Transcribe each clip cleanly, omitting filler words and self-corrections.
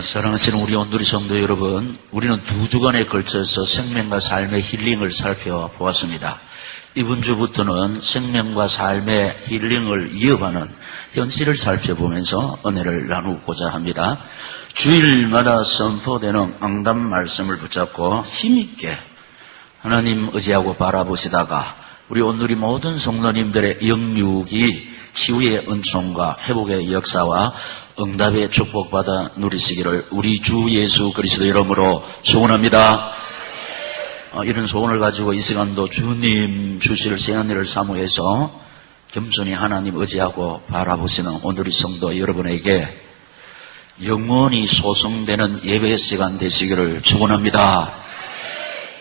사랑하시는 우리 온누리 성도 여러분, 우리는 2주간에 걸쳐서 생명과 삶의 힐링을 살펴보았습니다. 이번 주부터는 생명과 삶의 힐링을 이어가는 현실을 살펴보면서 은혜를 나누고자 합니다. 주일마다 선포되는 앙담 말씀을 붙잡고 힘있게 하나님 의지하고 바라보시다가 우리 온누리 모든 성도님들의 영육이 치유의 은총과 회복의 역사와 응답의 축복받아 누리시기를 우리 주 예수 그리스도 이름으로 소원합니다. 이런 소원을 가지고 이 시간도 주님 주실 새언니를 사모해서 겸손히 하나님 의지하고 바라보시는 오늘의 성도 여러분에게 영원히 소성되는 예배 시간 되시기를 축원합니다.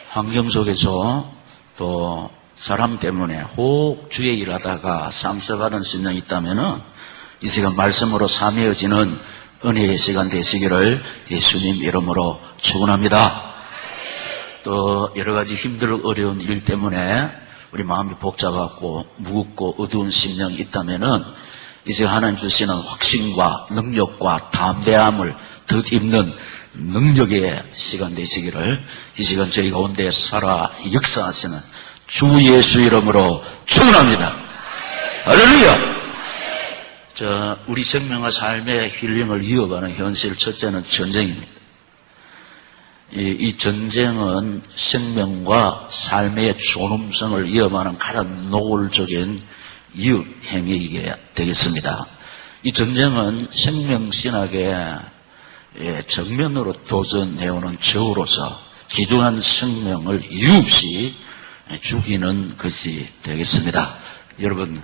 환경 속에서 또 사람 때문에 혹 주의 일하다가 상처받은 심령이 있다면은 이 시간 말씀으로 삼위어지는 은혜의 시간 되시기를 예수님 이름으로 축원합니다. 또 여러 가지 힘들고 어려운 일 때문에 우리 마음이 복잡하고 무겁고 어두운 심령이 있다면은 이제 하나님 주시는 확신과 능력과 담대함을 덧입는 능력의 시간 되시기를 이 시간 저희 가운데 살아 역사하시는 주 예수 이름으로 축원합니다. 할렐루야. 우리 생명과 삶의 힐링을 이어가는 현실 첫째는 전쟁입니다. 이 전쟁은 생명과 삶의 존엄성을 이어가는 가장 노골적인 이웃 행위이게 되겠습니다. 이 전쟁은 생명신학의 정면으로 도전해오는 적으로서 귀중한 생명을 이유 없이 죽이는 것이 되겠습니다. 여러분,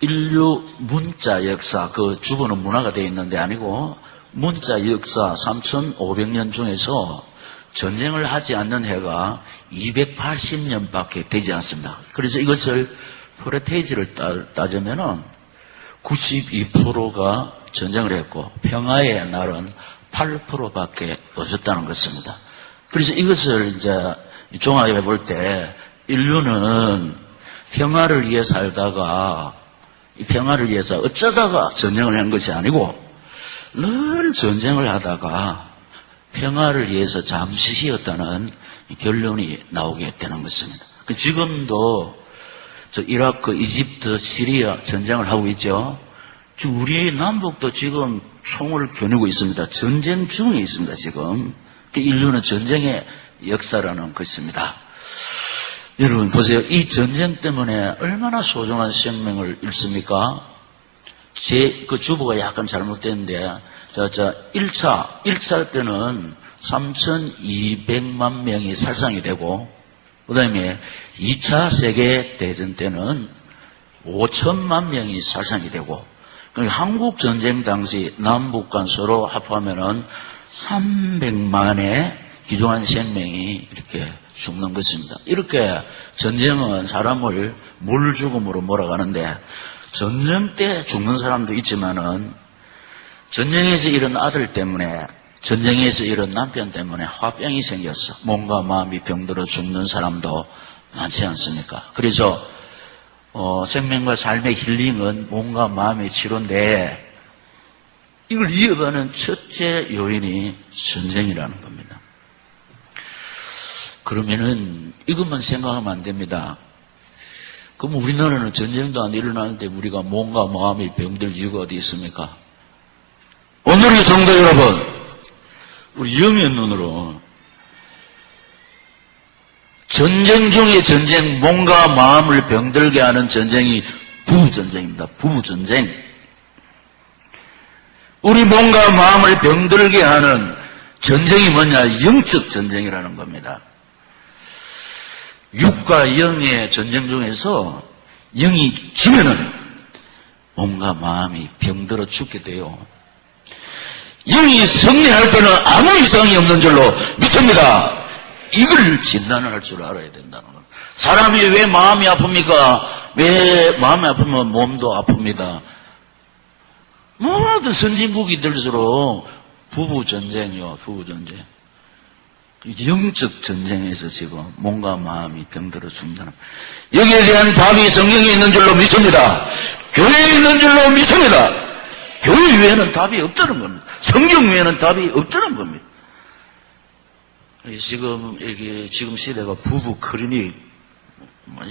인류 문자 역사, 주보는 문화가 되어 있는데 아니고 문자 역사 3,500년 중에서 전쟁을 하지 않는 해가 280년밖에 되지 않습니다. 그래서 이것을 퍼센테이지를 따지면은 92%가 전쟁을 했고 평화의 날은 8%밖에 없었다는 것입니다. 그래서 이것을 이제 종합해 볼 때 인류는 평화를 위해 살다가 이 평화를 위해서 어쩌다가 전쟁을 한 것이 아니고 늘 전쟁을 하다가 평화를 위해서 잠시 쉬었다는 결론이 나오게 되는 것입니다. 지금도 이라크, 이집트, 시리아 전쟁을 하고 있죠. 우리 남북도 지금 총을 겨누고 있습니다. 전쟁 중에 있습니다. 지금 인류는 전쟁의 역사라는 것입니다. 여러분 보세요. 이 전쟁 때문에 얼마나 소중한 생명을 잃습니까? 주보가 약간 잘못됐는데, 1차 때는 3,200만 명이 살상이 되고, 그 다음에 2차 세계대전 때는 5천만 명이 살상이 되고, 한국 전쟁 당시 남북 간 서로 합하면은 300만의 귀중한 생명이 이렇게 죽는 것입니다. 이렇게 전쟁은 사람을 물죽음으로 몰아가는데 전쟁 때 죽는 사람도 있지만은 전쟁에서 잃은 아들 때문에 전쟁에서 잃은 남편 때문에 화병이 생겼어. 몸과 마음이 병들어 죽는 사람도 많지 않습니까? 그래서 생명과 삶의 힐링은 몸과 마음의 치료인데 이걸 이어가는 첫째 요인이 전쟁이라는 겁니다. 그러면은 이것만 생각하면 안 됩니다. 그럼 우리나라는 전쟁도 안 일어나는데 우리가 몸과 마음이 병들 이유가 어디 있습니까? 오늘의 성도 여러분, 우리 영의 눈으로 전쟁 중에 전쟁, 몸과 마음을 병들게 하는 전쟁이 부부전쟁입니다. 부부전쟁. 우리 몸과 마음을 병들게 하는 전쟁이 뭐냐? 영적 전쟁이라는 겁니다. 육과 영의 전쟁 중에서 영이 지면은 몸과 마음이 병들어 죽게 돼요. 영이 승리할 때는 아무 이상이 없는 줄로 믿습니다. 이걸 진단을 할 줄 알아야 된다는 거예요. 사람이 왜 마음이 아픕니까? 왜 마음이 아프면 몸도 아픕니다. 모든 선진국이 들수록 부부전쟁이요, 부부전쟁. 영적 전쟁에서 지금 몸과 마음이 병들어 죽는다는 여기에 대한 답이 성경에 있는 줄로 믿습니다. 교회에 있는 줄로 믿습니다. 교회 외에는 답이 없다는 겁니다. 성경 외에는 답이 없다는 겁니다. 지금 시대가 부부 클리닉,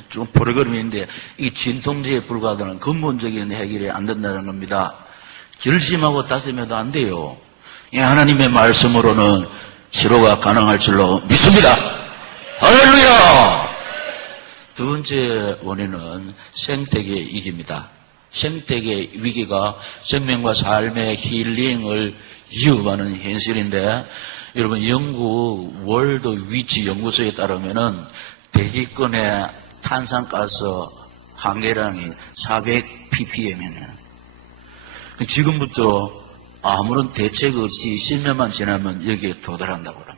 좀 버려거림인데, 이 진통제에 불과하다는 근본적인 해결이 안 된다는 겁니다. 결심하고 다짐해도 안 돼요. 하나님의 말씀으로는 치료가 가능할 줄로 믿습니다. 할렐루야! 두 번째 원인은 생태계 위기입니다. 생태계 위기가 생명과 삶의 힐링을 위협하는 현실인데, 여러분 영국 월드 위치 연구소에 따르면은 대기권의 탄산가스 함유량이 400ppm이네요. 지금부터 아무런 대책 없이 10년만 지나면 여기에 도달한다고 합니다.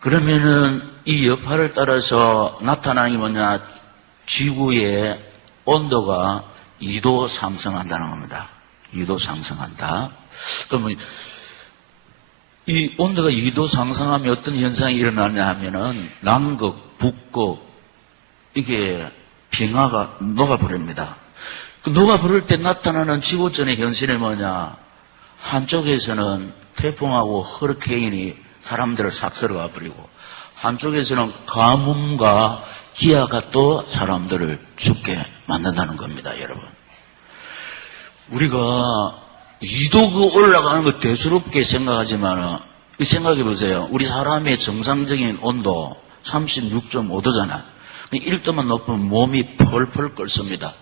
그러면은 이 여파를 따라서 나타나는 게 뭐냐? 지구의 온도가 2도 상승한다는 겁니다. 2도 상승한다. 그러면 이 온도가 2도 상승하면 어떤 현상이 일어나냐 하면은 남극, 북극, 이게 빙하가 녹아버립니다. 그 녹아버릴 때 나타나는 지구촌의 현실이 뭐냐? 한쪽에서는 태풍하고 허리케인이 사람들을 싹 쓸어가 버리고, 한쪽에서는 가뭄과 기아가 또 사람들을 죽게 만든다는 겁니다, 여러분. 우리가 2도 올라가는 거 대수롭게 생각하지만, 생각해 보세요. 우리 사람의 정상적인 온도 36.5도잖아. 1도만 높으면 몸이 펄펄 끓습니다.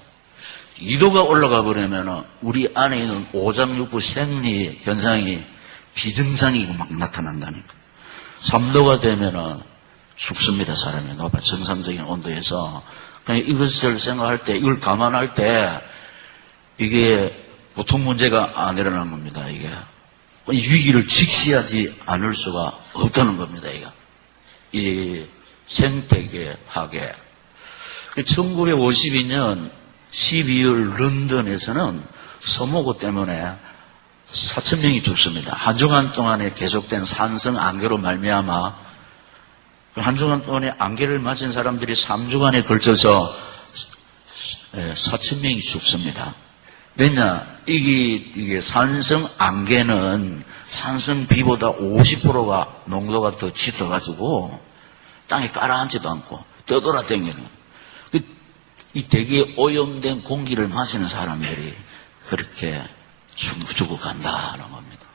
2도가 올라가 버리면 우리 안에 있는 오장육부 생리 현상이 비정상이 막 나타난다니까. 3도가 되면 죽습니다, 사람이. 높아 정상적인 온도에서. 그냥 이것을 생각할 때, 이걸 감안할 때, 이게 보통 문제가 안 일어나는 겁니다, 이게. 이 위기를 직시하지 않을 수가 없다는 겁니다, 이게. 이 생태계 파괴. 1952년 12월 런던에서는 서모고 때문에 4,000명이 죽습니다. 한 주간 동안에 계속된 산성 안개로 말미암아 한 주간 동안에 안개를 맞은 사람들이 3주간에 걸쳐서 4,000명이 죽습니다. 왜냐? 이게 산성 안개는 산성 비보다 50%가 농도가 더 짙어가지고 땅에 깔아앉지도 않고 떠돌아다니는 이 대기에 오염된 공기를 마시는 사람들이 그렇게 죽어간다는 겁니다.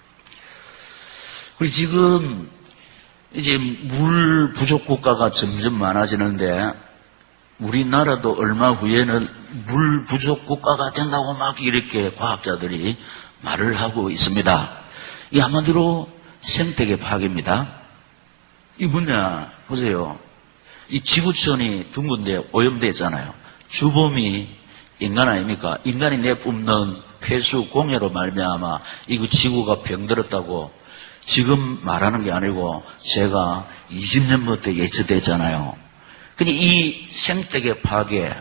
그리고 지금 이제 물 부족 국가가 점점 많아지는데 우리나라도 얼마 후에는 물 부족 국가가 된다고 막 이렇게 과학자들이 말을 하고 있습니다. 이 한마디로 생태계 파괴입니다. 이 뭐냐 보세요. 이 지구촌이 둥근데 오염되어 있잖아요. 주범이 인간 아닙니까? 인간이 내뿜는 폐수 공해로 말미암아 이거 지구가 병들었다고 지금 말하는 게 아니고 제가 20년부터 예측됐잖아요. 근데 이 생태계 파괴,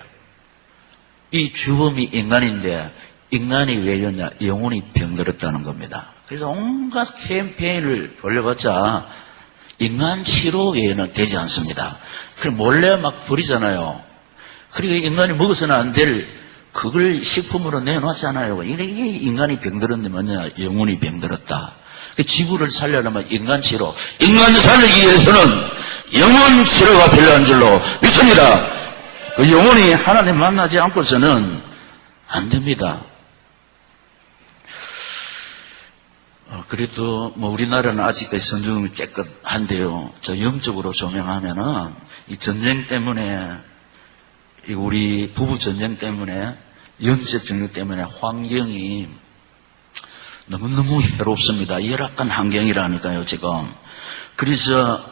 이 주범이 인간인데 인간이 왜 이러냐? 영혼이 병들었다는 겁니다. 그래서 온갖 캠페인을 벌려봤자 인간 치료 외에는 되지 않습니다. 그럼 몰래 막 버리잖아요. 그리고 인간이 먹어서는 안 될 그걸 식품으로 내놓았잖아요. 이게 인간이 병들었는데 뭐냐? 영혼이 병들었다. 지구를 살려면 인간 치료, 인간 살리기 위해서는 영혼 치료가 필요한 줄로 믿습니다. 그 영혼이 하나님 만나지 않고서는 안 됩니다. 그래도 우리나라는 아직까지 선정이 깨끗한데요. 저 영적으로 조명하면은 이 전쟁 때문에 우리 부부 전쟁 때문에 영적 전쟁 때문에 환경이 너무너무 해롭습니다. 열악한 환경이라니까요, 지금. 그래서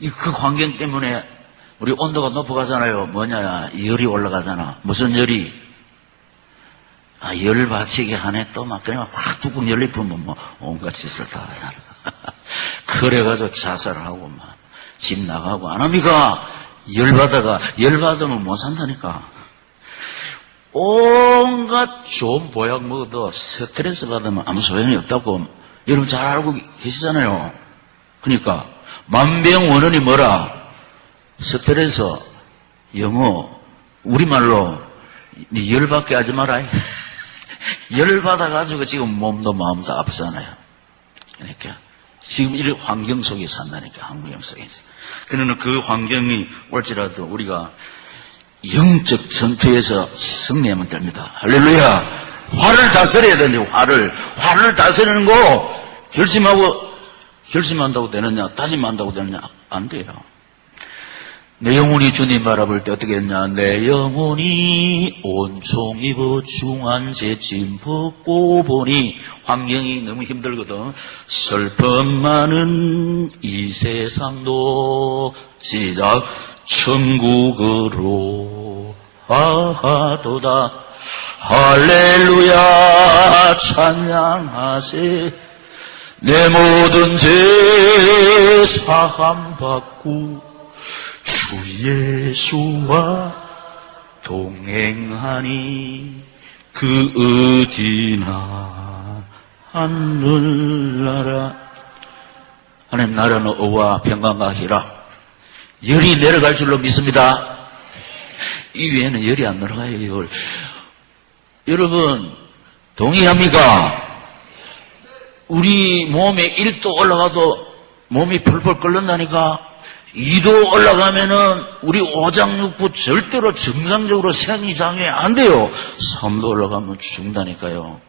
그 환경 때문에 우리 온도가 높아가잖아요. 뭐냐, 열이 올라가잖아. 무슨 열이? 열 받치게 하네. 또 막 그냥 확 뚜껑 열리 풀면 온갖 짓을 다 하잖아. 그래가지고 자살을 하고 막 집 나가고 안 합니까? 열 받으면 못 산다니까. 온갖 좋은 보약 먹어도 스트레스 받으면 아무 소용이 없다고 여러분 잘 알고 계시잖아요. 그러니까 만병원원이 뭐라? 스트레스, 영어, 우리말로 네 열받게 하지 마라. 열받아가지고 지금 몸도 마음도 아프잖아요. 그러니까 지금 이런 환경 속에 산다니까, 환경 속에서. 그러나 그 환경이 올지라도 우리가 영적 전투에서 승리하면 됩니다. 할렐루야! 화를 다스려야 되는데, 화를 다스리는 거 결심한다고 되느냐, 다짐한다고 되느냐, 안 돼요. 내 영혼이 주님 바라볼 때 어떻게 했냐? 내 영혼이 온총 입어 중한 재짐 벗고 보니, 환경이 너무 힘들거든. 슬픔 많은 이 세상도 시작 천국으로 하도다. 할렐루야 찬양하세. 내 모든 죄 사함 받고 주 예수와 동행하니 그 어디나 하늘나라. 하나님 나라는 의와 평강과 희락, 열이 내려갈 줄로 믿습니다. 이 위에는 열이 안 내려가요. 열. 여러분 동의합니까? 우리 몸에 1도 올라가도 몸이 펄펄 끓는다니까. 2도 올라가면은 우리 오장육부 절대로 정상적으로 생이상이 안 돼요. 3도 올라가면 죽는다니까요.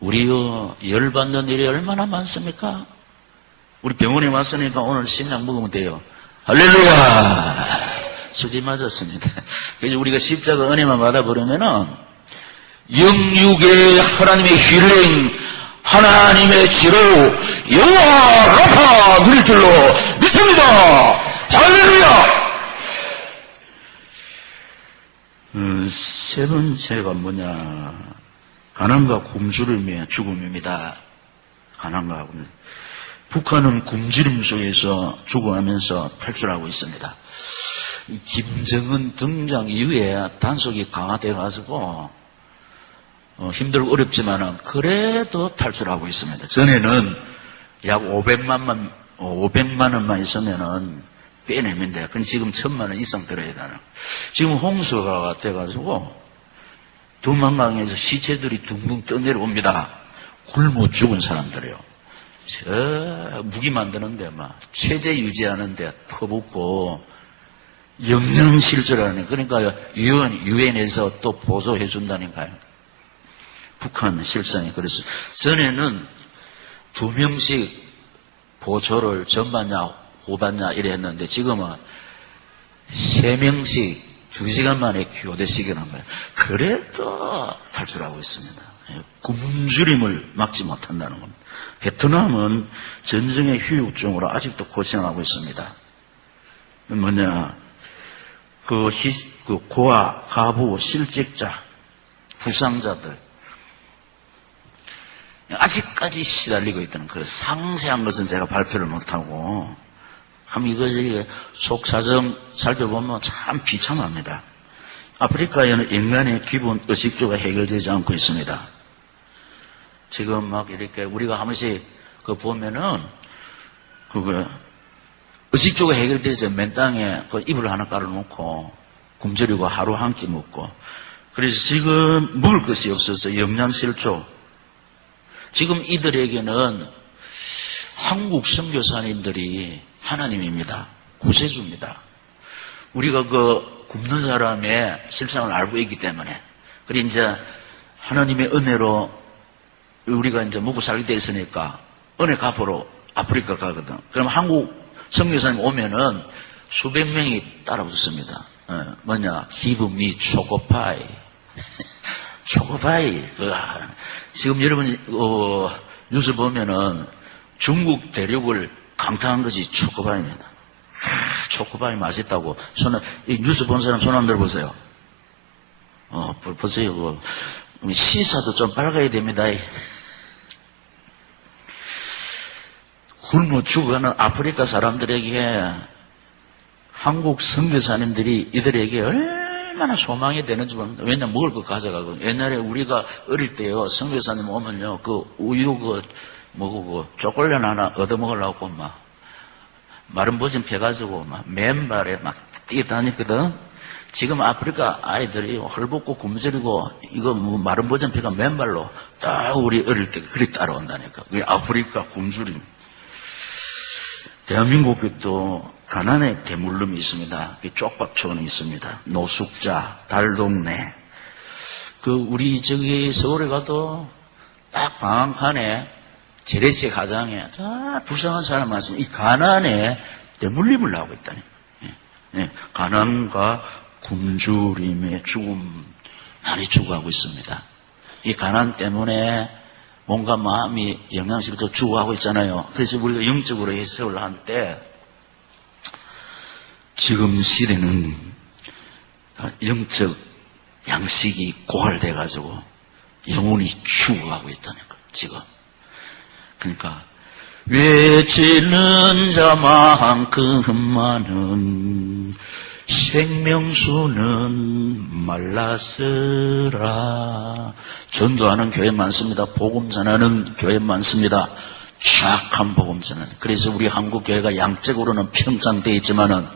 우리요 열받는 일이 얼마나 많습니까? 우리 병원에 왔으니까 오늘 신약 먹으면 돼요. 할렐루야. 수지 맞았습니다. 그래서 우리가 십자가 은혜만 받아버리면은 영육의 하나님의 힐링, 하나님의 치료, 여호와 라파 누릴 줄로 믿습니다. 할렐루야. 세 번째가 뭐냐? 가난과 굶주림의 죽음입니다. 가난과 굶주림. 북한은 굶주림 속에서 죽어가면서 탈출하고 있습니다. 김정은 등장 이후에 단속이 강화되어가지고 힘들고 어렵지만은 그래도 탈출하고 있습니다. 전에는 약 500만 원만 있으면은 빼내면 돼요. 근데 지금 1000만 원 이상 들어야 되나. 지금 홍수가 돼가지고 두만강에서 시체들이 둥둥 떠내려옵니다. 굶어 죽은 사람들이요. 저 무기 만드는데 막 체제 유지하는데 퍼붓고 영영실조라는, 그러니까 유엔에서 또 보조해 준다니까요. 북한 실상이 그래서 전에는 2명씩 보조를 전받냐 후받냐 이래 했는데 지금은 3명씩 2시간 만에 교대시키는 거예요. 그래도 탈출하고 있습니다. 굶주림을 막지 못한다는 겁니다. 베트남은 전쟁의 후유증으로 아직도 고생하고 있습니다. 뭐냐, 그 고아, 가부, 실직자, 부상자들 아직까지 시달리고 있다는 그 상세한 것은 제가 발표를 못하고, 한번 이거 속사정 살펴보면 참 비참합니다. 아프리카에는 인간의 기본 의식주가 해결되지 않고 있습니다. 지금 막 이렇게 우리가 한 번씩 그 보면은 의식주가 해결되죠. 맨 땅에 그 이불 하나 깔아놓고 굶주리고 하루 한 끼 먹고. 그래서 지금 먹을 것이 없어서 영양실조. 지금 이들에게는 한국 선교사님들이 하나님입니다. 구세주입니다. 우리가 그 굶는 사람의 실상을 알고 있기 때문에. 그리고 이제 하나님의 은혜로 우리가 이제 먹고 살게 돼 있으니까 은혜 갚으러 아프리카 가거든. 그럼 한국 선교사님 오면은 수백 명이 따라붙습니다. 뭐냐, give me 초코파이. 초코파이. 지금 여러분 뉴스 보면은 중국 대륙을 강타한 것이 초코파이입니다. 초코파이 맛있다고 이 뉴스 본 사람 손 한번 들어보세요. 보세요. 시사도 좀 밝아야 됩니다. 굶어 죽어가는 아프리카 사람들에게 한국 선교사님들이 이들에게 얼마나 소망이 되는지 모릅니다. 왜냐면 먹을 거 가져가고. 옛날에 우리가 어릴 때요, 선교사님 오면요, 그 우유 먹고 초콜릿 하나 얻어먹으려고 막 마른 보진 펴가지고 막 맨발에 막 뛰어다녔거든. 지금 아프리카 아이들이 헐벗고 굶주리고 이거 뭐 마른 버전피가 맨발로 딱 우리 어릴 때 그리 따라온다니까. 그게 아프리카 굶주림. 대한민국도 가난의 대물림이 있습니다. 쪽밥촌이 있습니다. 노숙자, 달동네. 우리 저기 서울에 가도 딱 방황간에 재래식 가장에 다 불쌍한 사람 많습니다. 이 가난에 대물림을 하고 있다니. 가난과 굶주림의 죽음 많이 죽어가고 있습니다. 이 가난 때문에 뭔가 마음이 영양실도 죽어가고 있잖아요. 그래서 우리가 영적으로 해석을 할 때 지금 시대는 영적 양식이 고갈돼가지고 영혼이 죽어가고 있다는 거 지금. 그러니까 외치는 자만큼 많은 생명수는 말랐으라. 전도하는 교회 많습니다. 복음 전하는 교회 많습니다. 정확한 복음 전하는. 그래서 우리 한국 교회가 양적으로는 평창되어 있지만은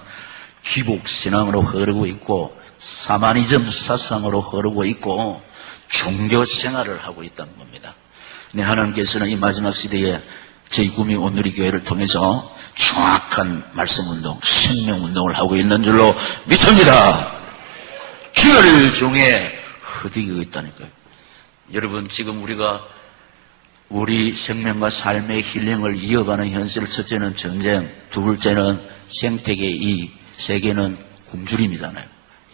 기복신앙으로 흐르고 있고 사마니즘 사상으로 흐르고 있고 종교 생활을 하고 있다는 겁니다. 네, 하나님께서는 이 마지막 시대에 저희 구미 오누리 교회를 통해서 정확한 말씀운동, 생명운동을 하고 있는 줄로 믿습니다. 기열 중에 흐드기고 있다니까요. 여러분, 지금 우리가 우리 생명과 삶의 힐링을 이어가는 현실, 첫째는 전쟁, 두 번째는 생태계, 이 세계는 굶주림이잖아요.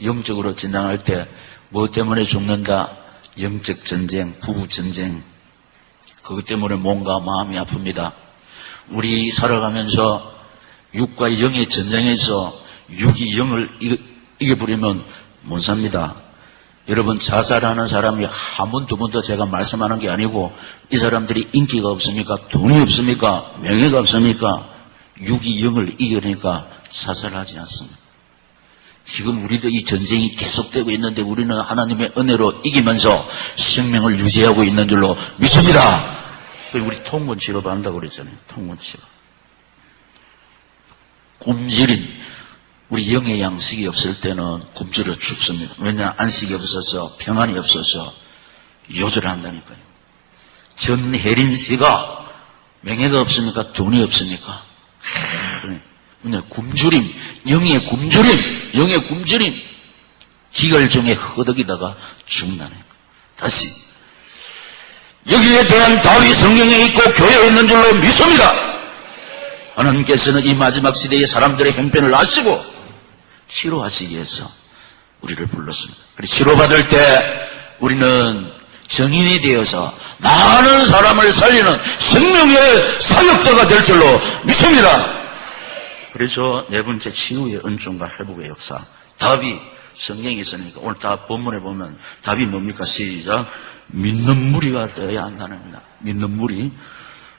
영적으로 진단할 때 뭐 때문에 죽는다? 영적 전쟁, 부부 전쟁. 그것 때문에 몸과 마음이 아픕니다. 우리 살아가면서 육과 영의 전쟁에서 육이 영을 이겨버리면 못 삽니다. 여러분, 자살하는 사람이 한 번, 두 번도 제가 말씀하는 게 아니고 이 사람들이 인기가 없습니까? 돈이 없습니까? 명예가 없습니까? 육이 영을 이겨내니까 자살하지 않습니다. 지금 우리도 이 전쟁이 계속되고 있는데 우리는 하나님의 은혜로 이기면서 생명을 유지하고 있는 줄로 믿습니다. 우리 통근 치료받는다고 그랬잖아요. 통근 치료. 굶주림. 우리 영의 양식이 없을 때는 굶주려 죽습니다. 왜냐하면 안식이 없어서 평안이 없어서 요절한다니까요. 전혜린 씨가 명예가 없습니까? 돈이 없습니까? 굶주림, 영의 굶주림, 영의 굶주림. 기갈 중에 허덕이다가 죽는다니까. 다시. 여기에 대한 답이 성경에 있고 교회에 있는 줄로 믿습니다. 하나님께서는 이 마지막 시대의 사람들의 형편을 아시고 치료하시기 위해서 우리를 불렀습니다. 그리고 치료받을 때 우리는 정인이 되어서 많은 사람을 살리는 생명의 사역자가 될 줄로 믿습니다. 그래서 네 번째, 치유의 은총과 회복의 역사. 답이 성경에 있으니까 오늘 다 본문에 보면 답이 뭡니까? 시작. 믿는 무리가 되어야 한다는 겁니다. 믿는 무리.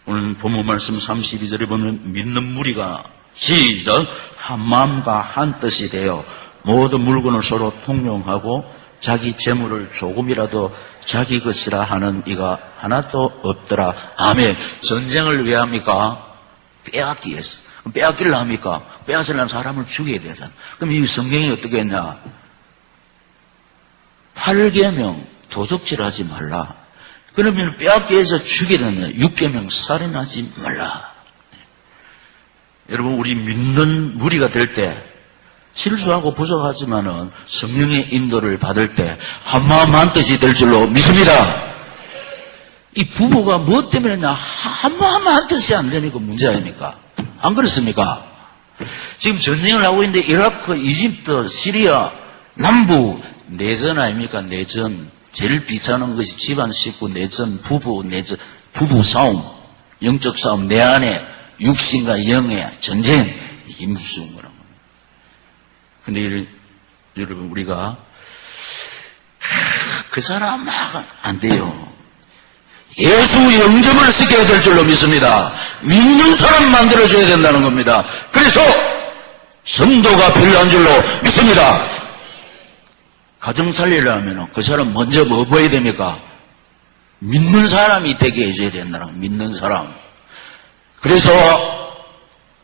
오늘 본문 말씀 32절에 보면 믿는 무리가 시작. 한 마음과 한 뜻이 되어 모든 물건을 서로 통용하고 자기 재물을 조금이라도 자기 것이라 하는 이가 하나도 없더라. 아멘. 전쟁을 왜 합니까? 빼앗기 위해서. 그럼 빼앗기려 합니까? 빼앗으려면 사람을 죽여야 되잖아. 그럼 이 성경이 어떻게 했냐? 8계명 도적질하지 말라. 그러면 빼앗기 위해서 죽여야 되냐? 6계명 살인하지 말라. 여러분, 우리 믿는 무리가 될 때 실수하고 부족하지만은 성령의 인도를 받을 때 한마음 한뜻이 될 줄로 믿습니다. 이 부부가 무엇 때문에 한마음 한뜻이 안 되니까 문제 아닙니까? 안 그렇습니까? 지금 전쟁을 하고 있는데 이라크, 이집트, 시리아, 남부 내전 아닙니까? 내전. 제일 비참한 것이 집안 식구 내전, 부부 내전, 부부 싸움, 영적 싸움, 내 안에 육신과 영의 전쟁. 이게 무서운 거란 말이에요. 근데 여러분, 우리가 그 사람 막 안 돼요. 예수 영접을 시켜야 될 줄로 믿습니다. 믿는 사람 만들어줘야 된다는 겁니다. 그래서 성도가 필요한 줄로 믿습니다. 가정 살리려면 그 사람 먼저 뭐 보여야 됩니까? 믿는 사람이 되게 해줘야 된다는 거예요. 믿는 사람. 그래서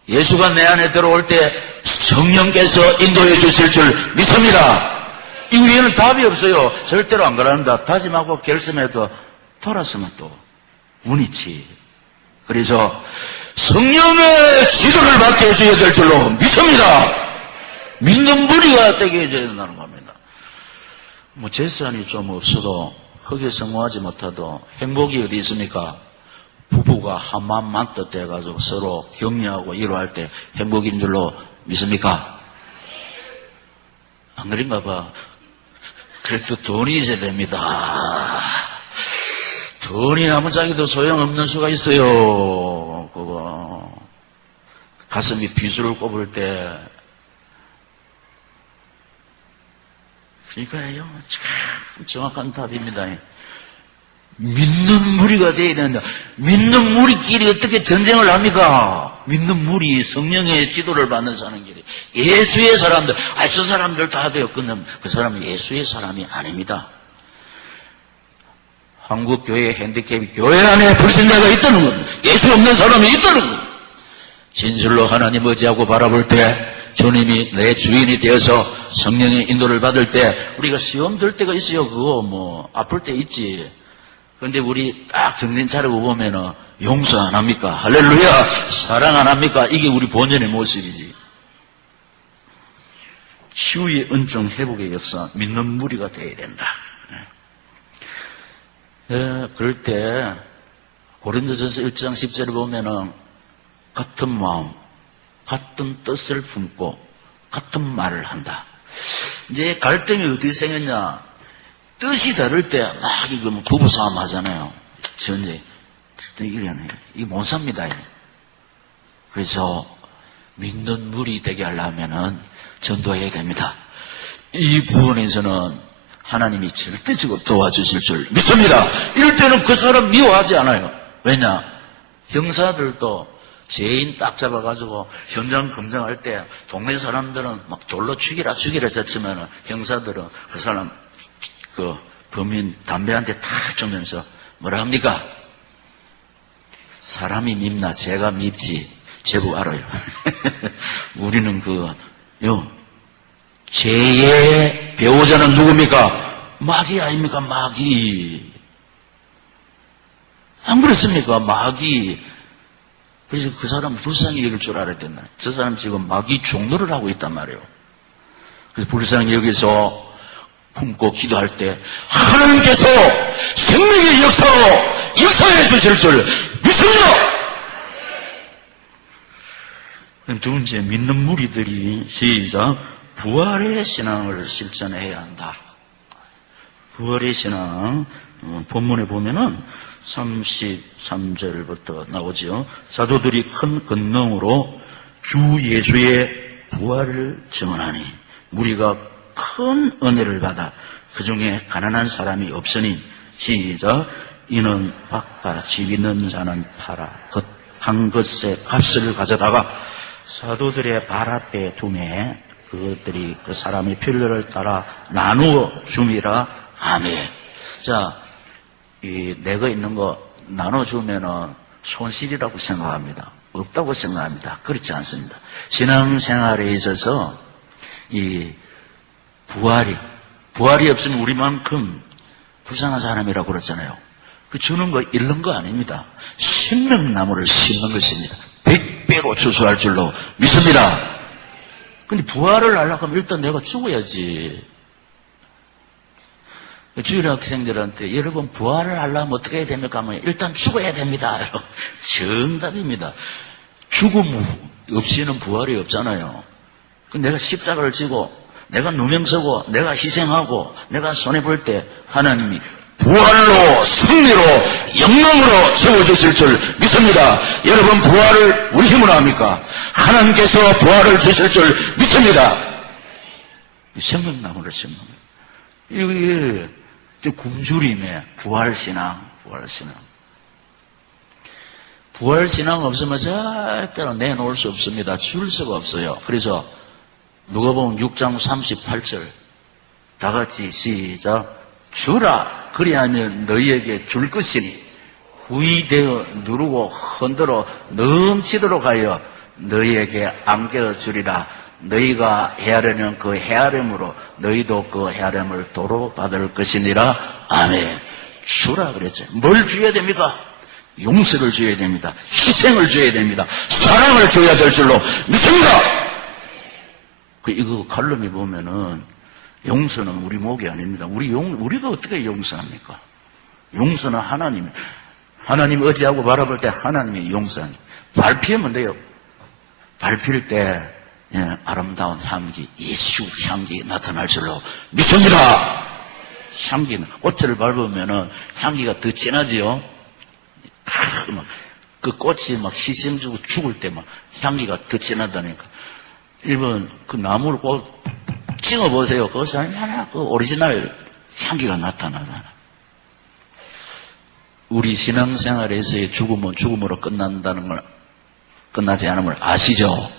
예수가 내 안에 들어올 때 성령께서 인도해 주실 줄 믿습니다. 이 위에는 답이 없어요. 절대로 안 그런다. 다짐하고 결심해도 돌아서면 또 운이치. 그래서 성령의 지도를 받게 해줘야 될 줄로 믿습니다. 믿는 무리가 되게 해줘야 된다는 겁니다. 뭐 재산이 좀 없어도 크게 성공하지 못해도 행복이 어디 있습니까? 부부가 한 마음만 뜻해가지고 서로 격려하고 위로할 때 행복인 줄로 믿습니까? 안 그런가 봐. 그래도 돈이 있어야 됩니다. 돈이 아무짝에도 소용없는 수가 있어요. 그거 가슴이 비수를 꼽을 때 그러니까요. 참 정확한 답입니다. 믿는 무리가 되어야 된다. 믿는 무리끼리 어떻게 전쟁을 합니까? 믿는 무리, 성령의 지도를 받는 사는 길이. 예수의 사람들, 저 사람들 다 돼요. 그 사람은 예수의 사람이 아닙니다. 한국 교회 핸디캡이 교회 안에 불신자가 있다는 건, 예수 없는 사람이 있다는 건, 진실로 하나님 의지하고 바라볼 때, 주님이 내 주인이 되어서 성령의 인도를 받을 때, 우리가 시험 들 때가 있어요. 그거 뭐 아플 때 있지. 그런데 우리 딱 정신 차리고 보면은 용서 안 합니까? 할렐루야! 사랑 안 합니까? 이게 우리 본연의 모습이지. 치유의 은총 회복의 역사, 믿는 무리가 되어야 된다. 그럴 때 고린도전서 1장 10절을 보면은 같은 마음, 같은 뜻을 품고 같은 말을 한다. 이제 갈등이 어떻게 생겼냐? 뜻이 다를 때 막 이거 뭐 부부싸움 하잖아요. 전쟁. 이게 못 삽니다. 그래서 믿는 무리 되게 하려면은 전도해야 됩니다. 이 부분에서는 하나님이 절대적으로 도와주실 줄 믿습니다. 이럴 때는 그 사람 미워하지 않아요. 왜냐? 형사들도 죄인 딱 잡아가지고 현장 검증할 때 동네 사람들은 막 돌로 죽이라 했었지만 형사들은 그 사람 그 범인 담배한테 탁 주면서 뭐라 합니까? 사람이 밉나 죄가 밉지 제법 알아요. 우리는 죄의 배우자는 누굽니까? 마귀 아닙니까? 마귀. 안 그렇습니까? 마귀. 그래서 그 사람 불쌍히 여길 줄 알아야 된다. 저 사람 지금 마귀 종노를 하고 있단 말이에요. 그래서 불쌍히 여기서 품고 기도할 때 하나님께서 생명의 역사로 역사해 주실 줄 믿습니다. 두 번째, 믿는 무리들이 시작 부활의 신앙을 실천해야 한다. 부활의 신앙 본문에 보면은 33절부터 나오죠. 사도들이 큰 권능으로 주 예수의 부활을 증언하니 무리가 큰 은혜를 받아 그 중에 가난한 사람이 없으니 시작 이는 밭과 집 있는 자는 팔아 한 것의 값을 가져다가 사도들의 발 앞에 두매 그것들이 그 사람의 필요를 따라 나누어 줌이라. 아멘. 자, 내가 있는 거 나눠주면은 손실이라고 생각합니다. 없다고 생각합니다. 그렇지 않습니다. 신앙생활에 있어서 이 부활이 없으면 우리만큼 불쌍한 사람이라고 그랬잖아요. 그 주는 거 잃는 거 아닙니다. 생명나무를 심는 것입니다. 100배로 추수할 줄로 믿습니다. 근데 부활을 하려고 하면 일단 내가 죽어야지. 주일 학생들한테 여러분 부활을 하려면 어떻게 해야 됩니까? 하면 일단 죽어야 됩니다. 정답입니다. 죽음 없이는 부활이 없잖아요. 내가 십자가를 지고 내가 누명서고 내가 희생하고 내가 손해볼 때 하나님이 부활로 승리로 영광으로 채워주실 줄 믿습니다. 여러분 부활을 우리 힘으로 합니까? 하나님께서 부활을 주실 줄 믿습니다. 생명나무를 심는 거예요. 이게 굶주림의 부활신앙. 부활신앙 없으면 절대로 내놓을 수 없습니다. 줄 수가 없어요. 그래서 누가 보면 6장 38절 다 같이 시작 주라 그리하면 너희에게 줄 것이니 후이되어 누르고 흔들어 넘치도록 하여 너희에게 안겨 주리라. 너희가 헤아려는 그 헤아림으로 너희도 그 헤아림을 도로 받을 것이니라. 아멘. 주라 그랬죠. 뭘 줘야 됩니까? 용서를 줘야 됩니다. 희생을 줘야 됩니다. 사랑을 줘야 될 줄로 믿습니다. 이거 칼럼이 보면은 용서는 우리 목이 아닙니다. 우리가 어떻게 용서합니까? 용서는 하나님 의지하고 바라볼 때 하나님이 용서합니다. 발피하면 돼요. 발필 때 아름다운 향기, 예수 향기 나타날 줄로 믿습니다. 향기는 꽃을 밟으면은 향기가 더 진하지요. 그 꽃이 막 희생 주고 죽을 때 막 향기가 더 진하다니까. 일본 그 나무를 꼭 찍어 보세요. 그것이 얼마나 그 오리지널 향기가 나타나잖아. 우리 신앙생활에서의 죽음은 죽음으로 끝난다는 걸 끝나지 않은 걸 아시죠?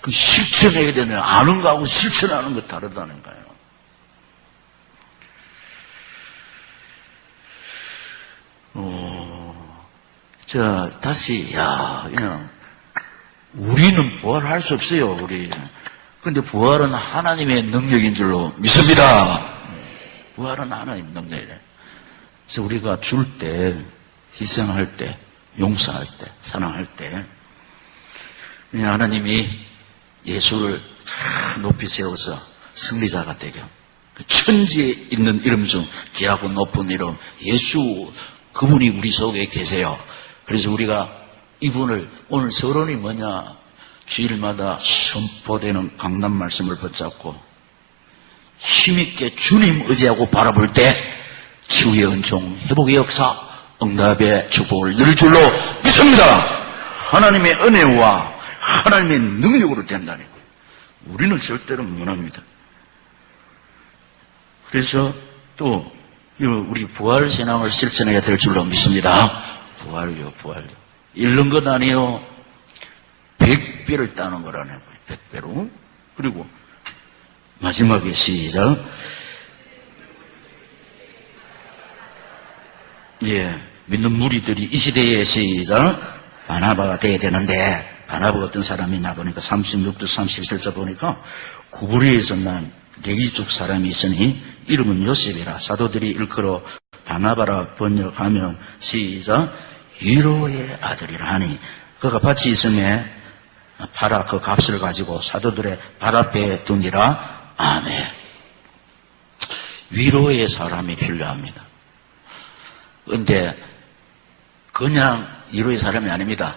그 실천해야 되는 아는 거하고 실천하는 거 다르다는 거예요. 자, 다시, 그냥, 우리는 부활할 수 없어요, 우리. 근데 부활은 하나님의 능력인 줄로 믿습니다. 부활은 하나님의 능력이래. 그래서 우리가 줄 때, 희생할 때, 용서할 때, 사랑할 때, 하나님이 예수를 높이 세워서 승리자가 되게, 천지에 있는 이름 중 귀하고 높은 이름, 예수, 그분이 우리 속에 계세요. 그래서 우리가 이분을 오늘 서론이 뭐냐? 주일마다 선포되는 강단 말씀을 붙잡고 힘있게 주님 의지하고 바라볼 때 치유의 은총, 회복의 역사, 응답의 축복을 누릴 줄로 믿습니다. 하나님의 은혜와 하나님의 능력으로 된다니까. 우리는 절대로 무능합니다. 그래서 또 우리 부활신앙을 실천해야 될 줄로 믿습니다. 부활요. 잃는 것 아니요. 100배를 따는 거라는 거예요. 100배로. 그리고 마지막에 시작. 믿는 무리들이 이 시대에 시작. 바나바가 돼야 되는데, 바나바가 어떤 사람이냐 보니까 36절 37절 보니까 구부리에서 난 레위족 사람이 있으니 이름은 요셉이라. 사도들이 일컬어 바나바라 번역하면 시작. 위로의 아들이라 하니 그가 밭이 있음에 팔아 그 값을 가지고 사도들의 발 앞에 두니라. 아멘. 위로의 사람이 필요합니다. 그런데 그냥 위로의 사람이 아닙니다.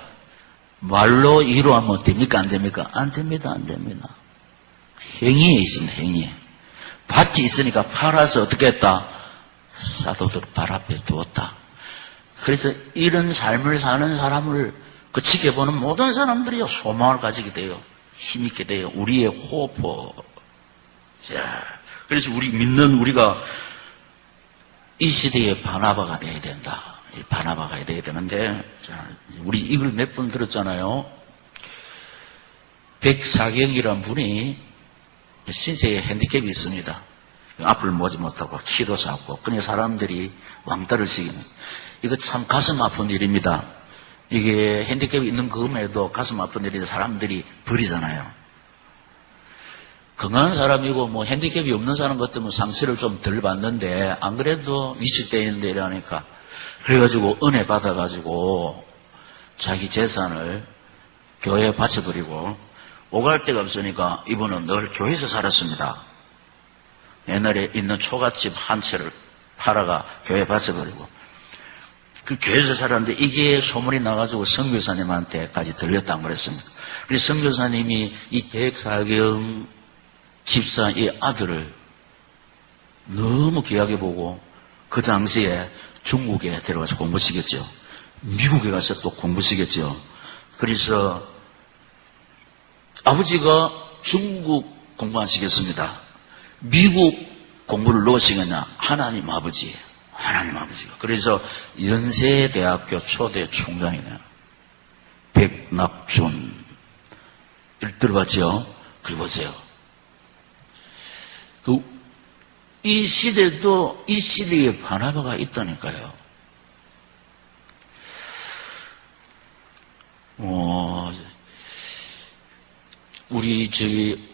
말로 위로하면 됩니까? 안 됩니까? 안 됩니다. 행위에 있습니다. 행위에. 밭이 있으니까 팔아서 어떻게 했다? 사도들 발 앞에 두었다. 그래서 이런 삶을 사는 사람을 그 지켜보는 모든 사람들이 소망을 가지게 돼요. 힘있게 돼요. 우리의 호흡. 자, 그래서 우리 믿는 우리가 이 시대의 바나바가 돼야 된다. 바나바가 돼야 되는데, 자, 우리 이걸 몇 번 들었잖아요. 백사경이라는 분이 신체에 핸디캡이 있습니다. 앞을 보지 못하고 키도 작고 그냥 사람들이 왕따를 시키는, 이거 참 가슴 아픈 일입니다. 이게 핸디캡이 있는 그음에도 가슴 아픈 일이 사람들이 버리잖아요. 건강한 사람이고 뭐 핸디캡이 없는 사람 같으면 상처를 좀 덜 받는데 안 그래도 위축되어 있는데 이러니까 그래가지고 은혜 받아가지고 자기 재산을 교회에 바쳐버리고 오갈 데가 없으니까 이분은 늘 교회에서 살았습니다. 옛날에 있는 초가집 한 채를 팔아가 교회에 바쳐버리고 그 교회에서 살았는데 이게 소문이 나가지고 선교사님한테까지 들렸다고 그랬습니다. 그래서 선교사님이 이 백사경 집사 이 아들을 너무 귀하게 보고 그 당시에 중국에 데려가서 공부시켰죠. 미국에 가서 또 공부시켰죠. 그래서 아버지가 중국 공부 안 시켰습니다. 미국 공부를 누가 시켰냐? 하나님 아버지. 하나님 아버지가. 그래서 연세대학교 초대 총장이네요. 백낙준. 들어봤죠? 그리 보세요. 이 시대도 이 시대에 바나바가 있다니까요. 우리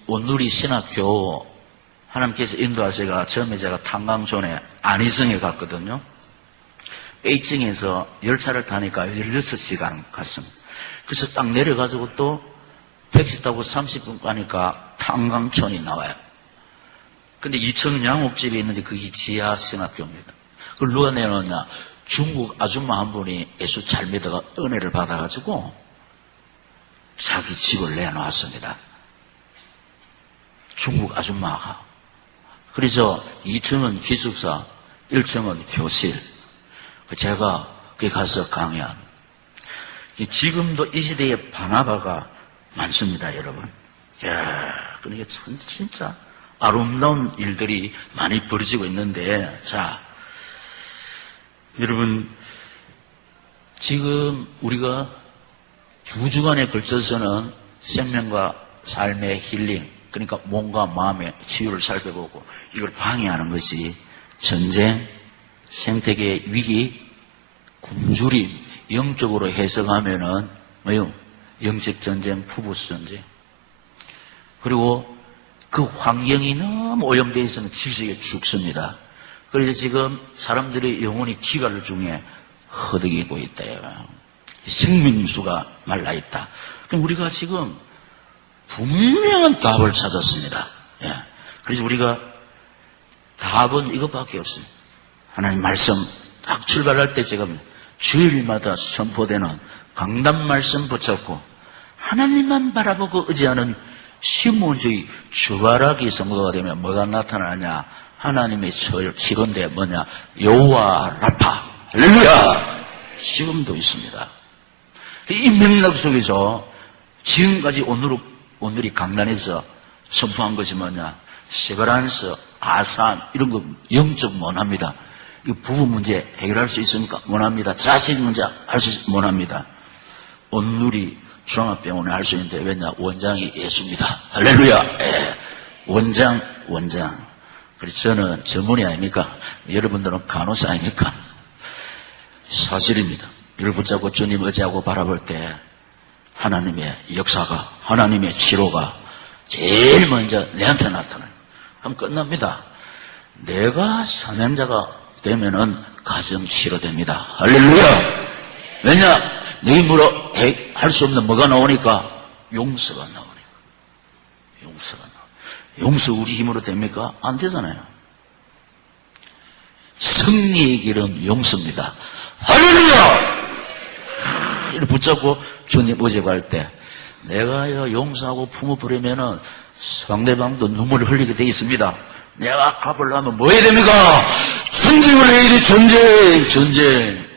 온누리 신학교 하나님께서 인도하셔가 처음에 제가 탄광촌에 안희성에 갔거든요. 베이징에서 열차를 타니까 16시간 갔습니다. 그래서 딱 내려가지고 또 택시 타고 30분 가니까 탄광촌이 나와요. 근데 2층 양옥집에 있는데 그게 지하 신학교입니다. 그걸 누가 내놓냐? 중국 아줌마 한 분이 예수 잘 믿다가 은혜를 받아가지고 자기 집을 내놓았습니다. 중국 아줌마가. 그래서 2층은 기숙사, 1층은 교실. 제가 거기 가서 강연. 지금도 이 시대에 바나바가 많습니다, 여러분. 야, 그러니까 진짜 아름다운 일들이 많이 벌어지고 있는데, 자, 여러분, 지금 우리가 2주간에 걸쳐서는 생명과 삶의 힐링, 그러니까 몸과 마음의 치유를 살펴보고 이걸 방해하는 것이 전쟁, 생태계 위기, 굶주림, 영적으로 해석하면은 뭐요? 영적 전쟁, 푸부스 전쟁. 그리고 그 환경이 너무 오염되어 있으면 질식에 죽습니다. 그래서 지금 사람들의 영혼이 기갈 중에 허덕이고 있대요. 생명수가 말라있다. 그럼 우리가 지금 분명한 답을 찾았습니다. 예. 그래서 우리가 답은 이것밖에 없습니다. 하나님 말씀 딱 출발할 때 제가 주일마다 선포되는 강단 말씀 붙잡고 하나님만 바라보고 의지하는 신문주의 주바라기 성도가 되면 뭐가 나타나냐? 하나님의 치료인데 뭐냐? 여호와 라파. 할렐루야! 지금도 있습니다. 이 맥락 속에서 지금까지 오늘이 강단에서 선포한 것이 뭐냐? 세바란스, 아산 이런 거 영적 원합니다. 이 부부 문제 해결할 수 있습니까? 원합니다. 자식 문제 할 수 있습니까? 원합니다. 온누리 종합병원에 할 수 있는데 왜냐? 원장이 예수입니다. 할렐루야! 예. 원장. 그래서 저는 전문의 아닙니까? 여러분들은 간호사 아닙니까? 사실입니다. 이를 붙잡고 주님 의지하고 바라볼 때 하나님의 역사가, 하나님의 치료가 제일 먼저 내한테 나타나요. 그럼 끝납니다. 내가 사명자가 되면은 가정 치료됩니다. 할렐루야! 왜냐? 내 힘으로 할 수 없는 뭐가 나오니까? 용서가 나오니까. 용서 우리 힘으로 됩니까? 안 되잖아요. 승리의 길은 용서입니다. 할렐루야! 이렇게 붙잡고 주님 의지할 때 내가 용서하고 품어버리면은 상대방도 눈물을 흘리게 돼 있습니다. 내가 갚으려면 뭐 해야 됩니까? 전쟁을 해야 돼. 전쟁.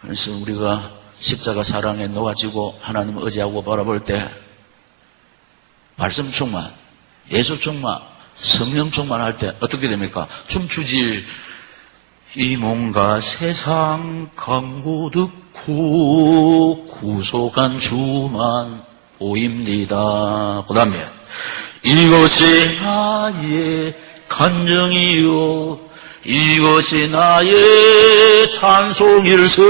그래서 우리가 십자가 사랑에 놓아지고 하나님을 의지하고 바라볼 때 말씀 충만, 예수 충만, 성령 충만할 때 어떻게 됩니까? 춤추지. 이 몸과 세상 강구 듣고 구속한 주만 보입니다. 그 다음에 이것이 나의 간정이요 이것이 나의 찬송일세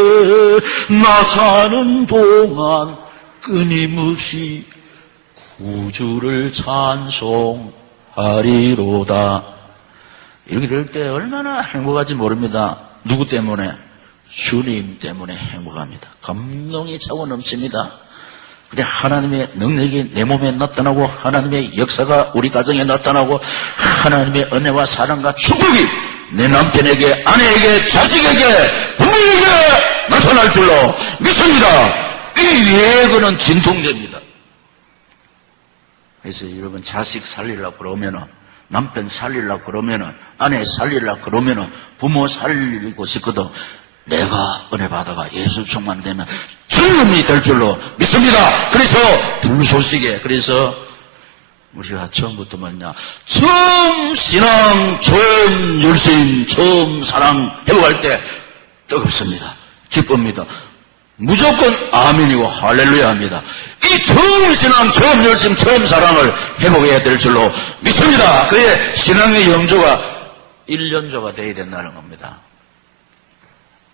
나 사는 동안 끊임없이 구주를 찬송하리로다. 이렇게 될 때 얼마나 행복한지 모릅니다. 누구 때문에? 주님 때문에 행복합니다. 감동이 차고 넘칩니다. 근데 하나님의 능력이 내 몸에 나타나고 하나님의 역사가 우리 가정에 나타나고 하나님의 은혜와 사랑과 축복이 내 남편에게, 아내에게, 자식에게, 부모에게 나타날 줄로 믿습니다. 이 예언은 진통제입니다. 그래서 여러분 자식 살리려고 그러면은 남편 살리려고 그러면은 아내 살리려고 그러면은 부모 살리고 싶거든. 내가 은혜 받아가 예수 충만되면 주님이 될 줄로 믿습니다. 그래서 불소식에 그래서 우리가 처음부터 뭐냐? 처음 신앙, 처음 열심, 처음 사랑 회복할 때 뜨겁습니다. 기쁩니다. 무조건 아멘이고 할렐루야 합니다. 이 처음 신앙, 처음 열심, 처음 사랑을 회복해야 될 줄로 믿습니다. 그의 신앙의 영조가 1년조가 되어야 된다는 겁니다.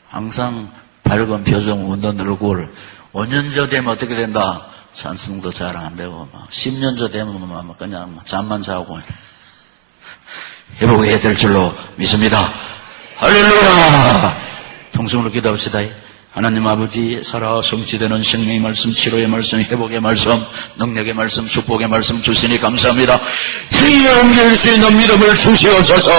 항상 밝은 표정, 웃는 얼굴, 5년조 되면 어떻게 된다? 찬송도 잘 안 되고, 10년째 되면 그냥 잠만 자고 회복해야 될 줄로 믿습니다. 할렐루야! 통성으로 기도합시다. 하나님 아버지, 살아 성취되는 생명의 말씀, 치료의 말씀, 회복의 말씀, 능력의 말씀, 축복의 말씀 주시니 감사합니다. 힘에 옮길 수 있는 믿음을 주시옵소서.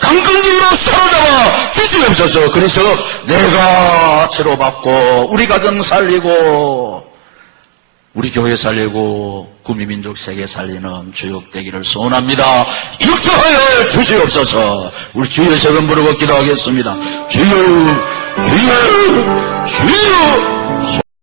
강건기로 사로잡아 주시옵소서. 그래서 내가 치료받고 우리 가정 살리고 우리 교회 살리고 구미민족 세계 살리는 주역되기를 소원합니다. 역사하여 주시옵소서. 우리 주의 세금 부르고 기도하겠습니다. 주여, 주여, 주여.